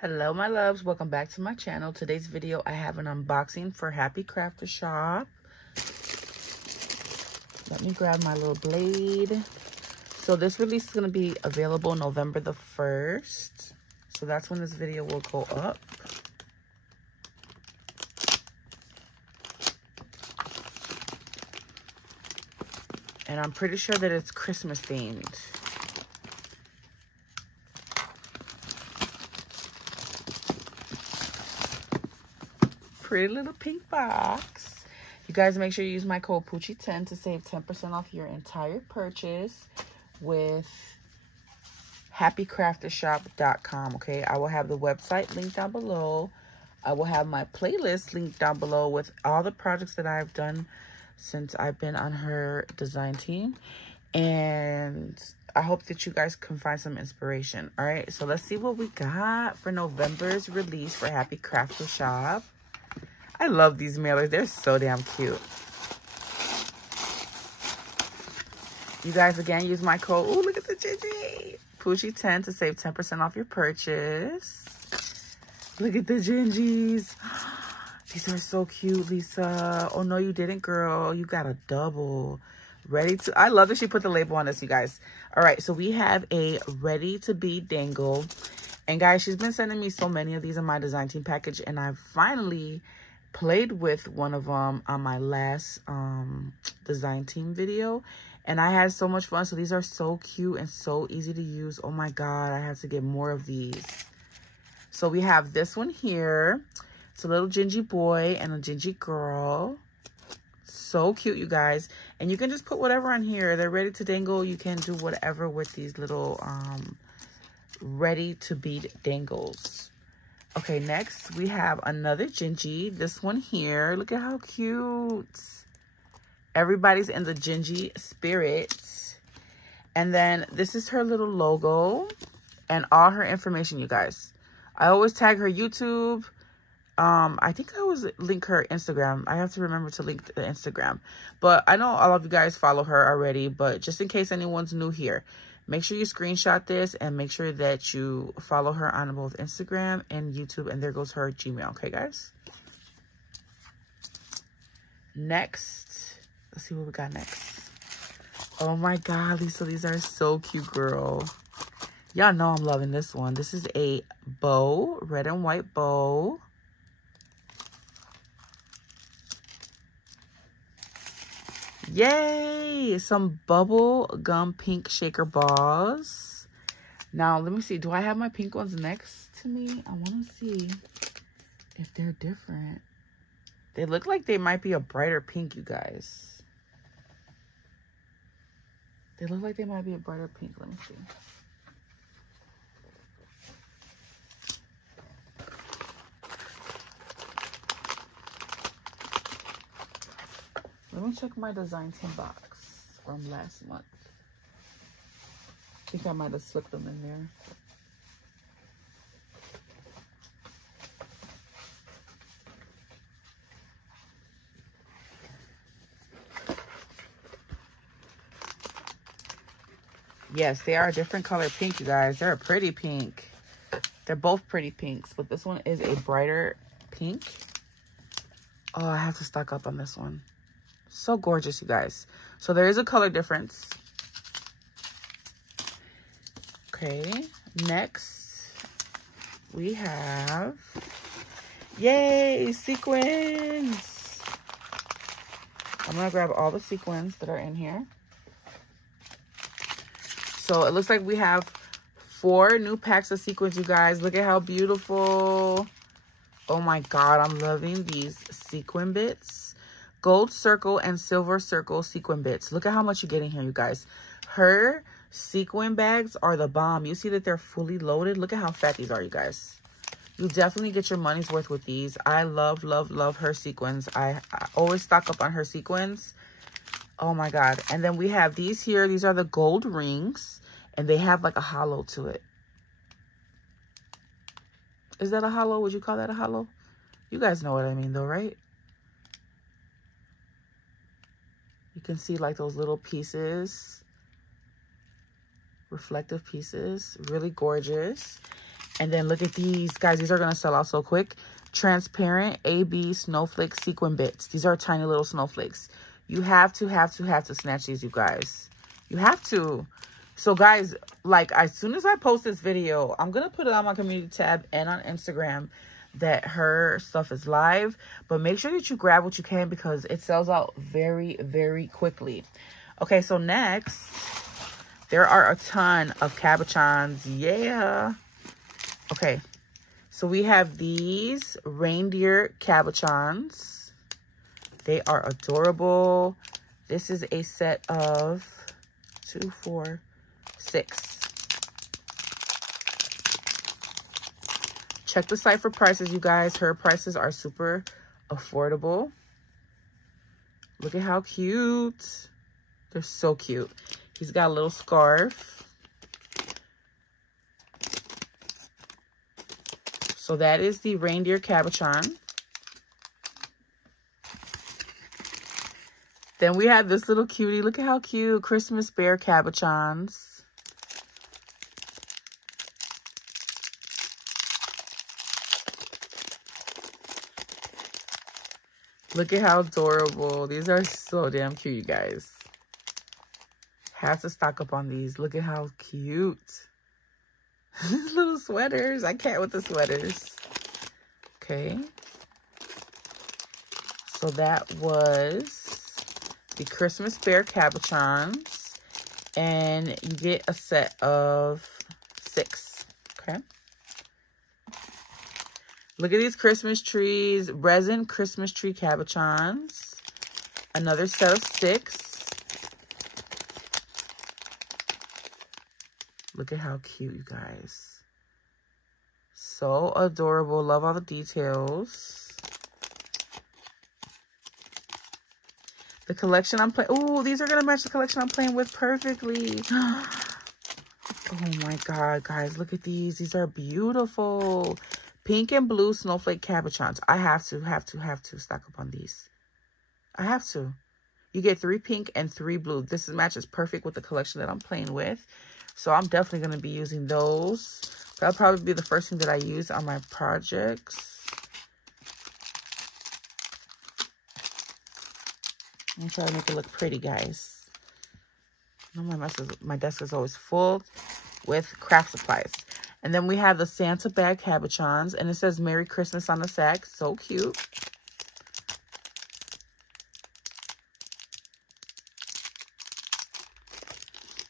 Hello my loves, welcome back to my channel. Today's video I have an unboxing for Happy Crafter Shop. Let me grab my little blade. So this release is going to be available November the 1st. So that's when this video will go up. And I'm pretty sure that it's Christmas themed. Pretty little pink box. You guys make sure you use my code Poochie10 to save 10% off your entire purchase with happycraftershop.com. Okay, I will have the website linked down below. I will have my playlist linked down below with all the projects that I've done since I've been on her design team. And I hope that you guys can find some inspiration. All right, so let's see what we got for November's release for Happy Crafter Shop. I love these mailers. They're so damn cute. You guys, again, use my code. Oh, look at the Gingy. Poochie10 to save 10% off your purchase. Look at the Gingies. These are so cute, Lisa. Oh, no, you didn't, girl. You got a double. Ready to... I love that she put the label on this, you guys. All right, so we have a ready-to-be dangle. And, guys, she's been sending me so many of these in my design team package. And I finally played with one of them on my last design team video. And I had so much fun. So these are so cute and so easy to use. Oh, my God. I have to get more of these. So we have this one here. It's a little Gingy boy and a Gingy girl. So cute, you guys. And you can just put whatever on here. They're ready to dangle. You can do whatever with these little ready to bead dangles. Okay, next we have another Gingy. This one here. Look at how cute. Everybody's in the Gingy spirit. And then this is her little logo and all her information, you guys. I always tag her YouTube. I think I always link her Instagram. I have to remember to link the Instagram. But I know all of you guys follow her already. But just in case anyone's new here, make sure you screenshot this and make sure that you follow her on both Instagram and YouTube. And there goes her Gmail. Okay, guys? Next. Let's see what we got next. Oh, my God, Lisa. These are so cute, girl. Y'all know I'm loving this one. This is a bow. Red and white bow. Yay! Some bubble gum pink shaker balls. Now, let me see. Do I have my pink ones next to me? I want to see if they're different. They look like they might be a brighter pink, you guys. They look like they might be a brighter pink. Let me see. Let me check my design team box from last month. I think I might have slipped them in there. Yes, they are a different color pink, you guys. They're a pretty pink. They're both pretty pinks, but this one is a brighter pink. Oh, I have to stock up on this one. So gorgeous, you guys. So there is a color difference. Okay, next we have, yay, sequins. I'm gonna grab all the sequins that are in here. So it looks like we have 4 new packs of sequins, you guys. Look at how beautiful. Oh my God, I'm loving these sequin bits. Gold circle and silver circle sequin bits. Look at how much you get in here, you guys. Her sequin bags are the bomb. You see that they're fully loaded. Look at how fat these are, you guys. You definitely get your money's worth with these. I love, love, love her sequins. I always stock up on her sequins. Oh my God. And then we have these here. These are the gold rings. And they have like a hollow to it. Is that a hollow? Would you call that a hollow? You guys know what I mean though, right? You can see like those little pieces. Reflective pieces. Really gorgeous. And then look at these. Guys, these are going to sell out so quick. Transparent AB snowflake sequin bits. These are tiny little snowflakes. You have to snatch these, you guys. You have to. So guys, like as soon as I post this video, I'm going to put it on my community tab and on Instagram that her stuff is live. But make sure that you grab what you can because it sells out very, very quickly. Okay, so next, there are a ton of cabochons. Yeah. Okay, so we have these reindeer cabochons. They are adorable. This is a set of 2, 4, 6. Check the site for prices, you guys. Her prices are super affordable. Look at how cute. They're so cute. He's got a little scarf. So that is the reindeer cabochon. Then we have this little cutie. Look at how cute. Christmas bear cabochons. Look at how adorable. These are so damn cute, you guys. Have to stock up on these. Look at how cute. These little sweaters. I can't with the sweaters. Okay. So that was the Christmas bear cabochons. And you get a set of 6. Okay. Look at these Christmas trees. Resin Christmas tree cabochons. Another set of 6. Look at how cute, you guys. So adorable. Love all the details. The collection I'm playing. Oh, these are going to match the collection I'm playing with perfectly. Oh my God, guys. Look at these. These are beautiful. Pink and blue snowflake cabochons. I have to stock up on these. I have to. You get 3 pink and 3 blue. This matches perfect with the collection that I'm playing with. So I'm definitely going to be using those. That'll probably be the first thing that I use on my projects. I'm going to try to make it look pretty, guys. I know my desk is always full with craft supplies. And then we have the Santa bag cabochons. And it says Merry Christmas on the sack. So cute.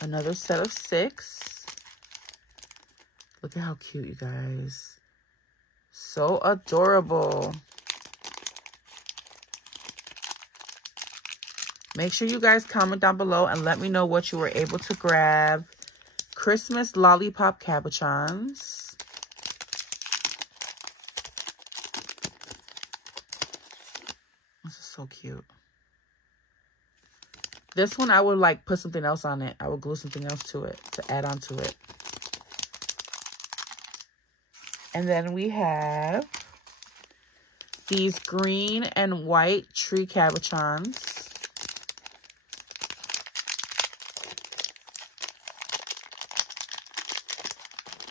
Another set of 6. Look at how cute, you guys. So adorable. Make sure you guys comment down below and let me know what you were able to grab. Christmas lollipop cabochons. This is so cute. This one, I would like put something else on it. I would glue something else to it to add on to it. And then we have these green and white tree cabochons.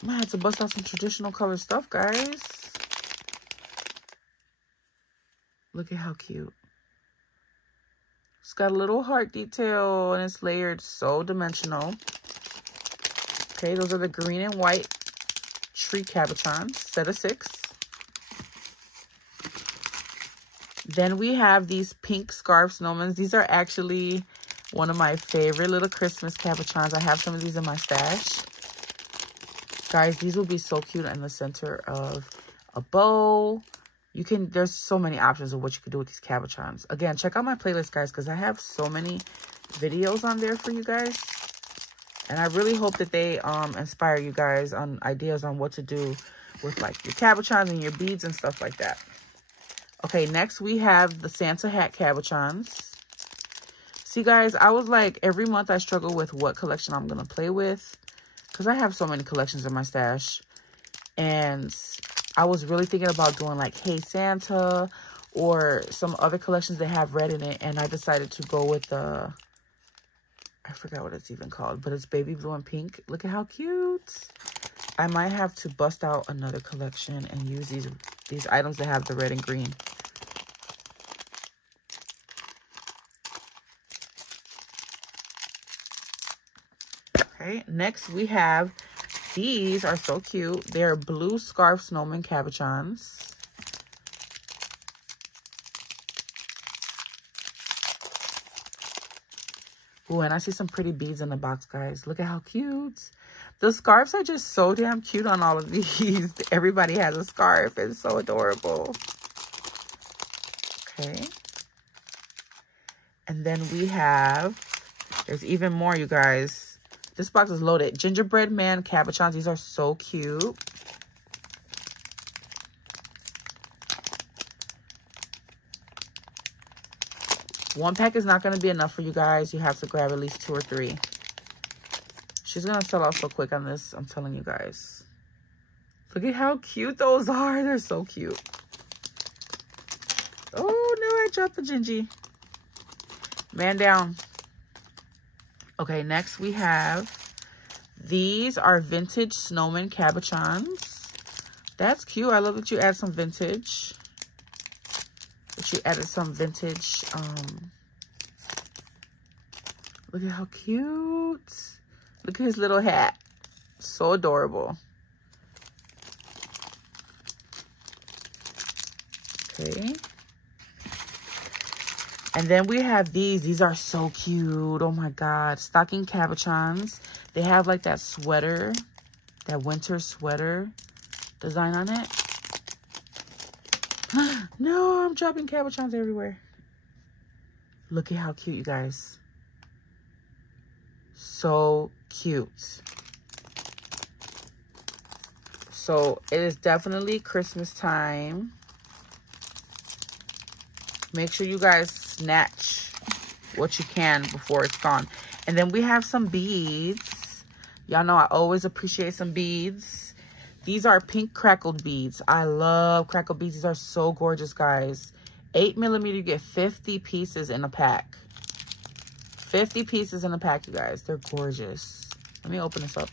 I might have to bust out some traditional color stuff, guys. Look at how cute. It's got a little heart detail and it's layered, so dimensional. Okay, those are the green and white tree cabochons, set of 6. Then we have these pink scarf snowmen. These are actually one of my favorite little Christmas cabochons. I have some of these in my stash. Guys, these will be so cute in the center of a bow. There's so many options of what you can do with these cabochons. Again, check out my playlist, guys, because I have so many videos on there for you guys. And I really hope that they inspire you guys on ideas on what to do with like your cabochons and your beads and stuff like that. Okay, next we have the Santa hat cabochons. See, guys, I was like, every month I struggle with what collection I'm going to play with. Because I have so many collections in my stash. And I was really thinking about doing like Hey Santa or some other collections that have red in it. And I decided to go with the, I forgot what it's even called, but it's baby blue and pink. Look at how cute. I might have to bust out another collection and use these items that have the red and green. Okay, next we have, these are so cute. They're blue scarf snowman cabochons. Ooh, and I see some pretty beads in the box, guys. Look at how cute. The scarves are just so damn cute on all of these. Everybody has a scarf. It's so adorable. Okay. And then we have, there's even more, you guys. This box is loaded. Gingerbread man cabochons. These are so cute. One pack is not going to be enough for you guys. You have to grab at least 2 or 3. She's going to sell out so quick on this. I'm telling you guys. Look at how cute those are. They're so cute. Oh, no, I dropped the Gingy. Man down. Okay, next we have, these are vintage snowman cabochons. That's cute. I love that you add some vintage. That you added some vintage. Look at how cute. Look at his little hat. So adorable. Okay. And then we have these. These are so cute. Oh my God. Stocking cabochons. They have like that sweater, that winter sweater design on it. No, I'm dropping cabochons everywhere. Look at how cute, you guys. So cute. So it is definitely Christmas time. Make sure you guys snatch what you can before it's gone. And then we have some beads. Y'all know I always appreciate some beads. These are pink crackled beads. I love crackled beads. These are so gorgeous, guys. 8mm, you get 50 pieces in a pack. 50 pieces in a pack, you guys. They're gorgeous. Let me open this up.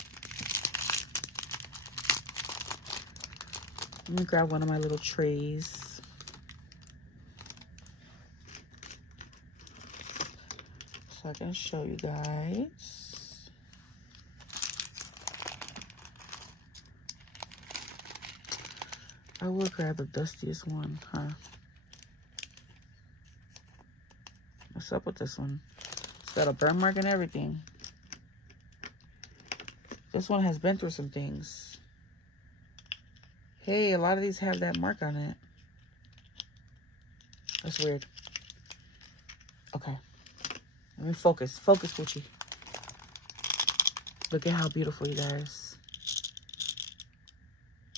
Let me grab one of my little trays. So I can show you guys. I will grab the dustiest one, huh? What's up with this one? It's got a burn mark and everything. This one has been through some things. Hey, a lot of these have that mark on it. That's weird. Okay. Let me focus. Focus, Gucci. Look at how beautiful, you guys.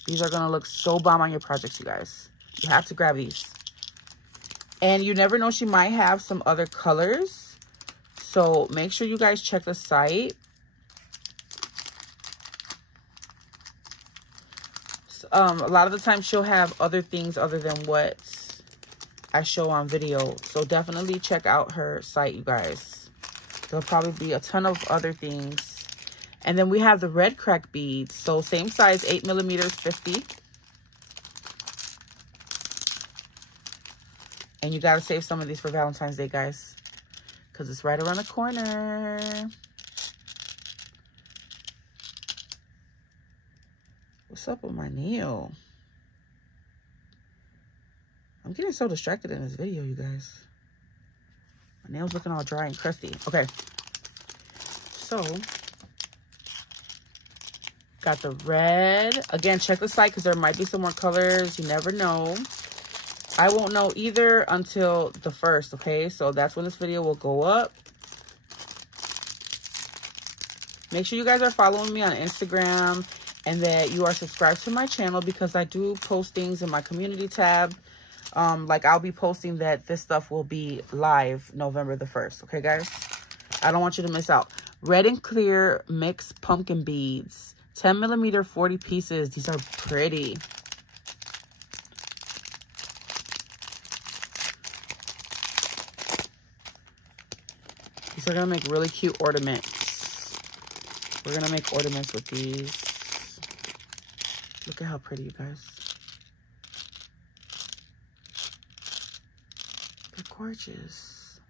These are going to look so bomb on your projects, you guys. You have to grab these. And you never know, she might have some other colors. So make sure you guys check the site. A lot of the time she'll have other things other than what I show on video. So definitely check out her site, you guys. There'll probably be a ton of other things. And then we have the red crack beads. So same size, 8mm, 50. And you got to save some of these for Valentine's Day, guys. Because it's right around the corner. What's up with my nail? I'm getting so distracted in this video, you guys. My nail's looking all dry and crusty. Okay. So, got the red. Again, check the site because there might be some more colors. You never know. I won't know either until the 1st, okay? So that's when this video will go up. Make sure you guys are following me on Instagram and that you are subscribed to my channel because I do post things in my community tab. Like I'll be posting that this stuff will be live November the 1st, okay, guys? I don't want you to miss out. Red and clear mixed pumpkin beads. 10mm, 40 pieces. These are pretty. These are going to make really cute ornaments. We're going to make ornaments with these. Look at how pretty, you guys. They're gorgeous.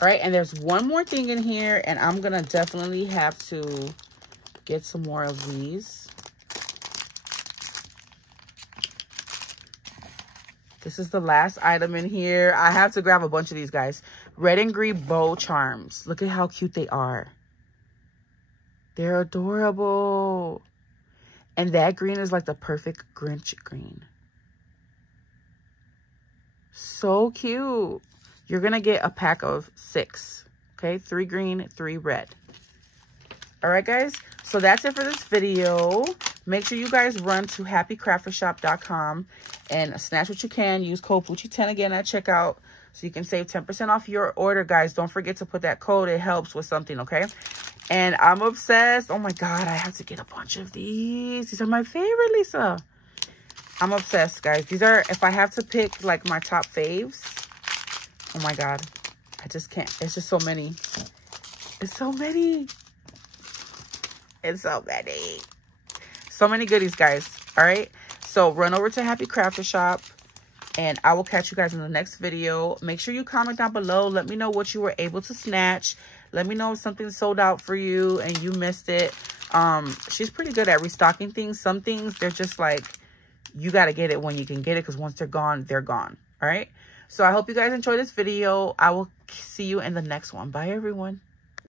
All right, and there's one more thing in here, and I'm gonna definitely have to get some more of these. This is the last item in here. I have to grab a bunch of these, guys. Red and green bow charms. Look at how cute they are. They're adorable. And that green is like the perfect Grinch green. So cute. You're going to get a pack of 6. Okay, 3 green, 3 red. All right, guys. So that's it for this video. Make sure you guys run to happycraftershop.com and snatch what you can. Use code Poochie10 again at checkout so you can save 10% off your order, guys. Don't forget to put that code. It helps with something, okay? And I'm obsessed. Oh, my God. I have to get a bunch of these. These are my favorite, Lisa. I'm obsessed, guys. These are, if I have to pick, like, my top faves. Oh, my God. I just can't. It's just so many. It's so many. It's so many. So many goodies, guys. All right. So run over to Happy Crafter Shop and I will catch you guys in the next video. Make sure you comment down below. Let me know what you were able to snatch. Let me know if something sold out for you and you missed it. She's pretty good at restocking things. Some things, they're just like, you got to get it when you can get it because once they're gone, they're gone. All right. So I hope you guys enjoyed this video. I will see you in the next one. Bye, everyone.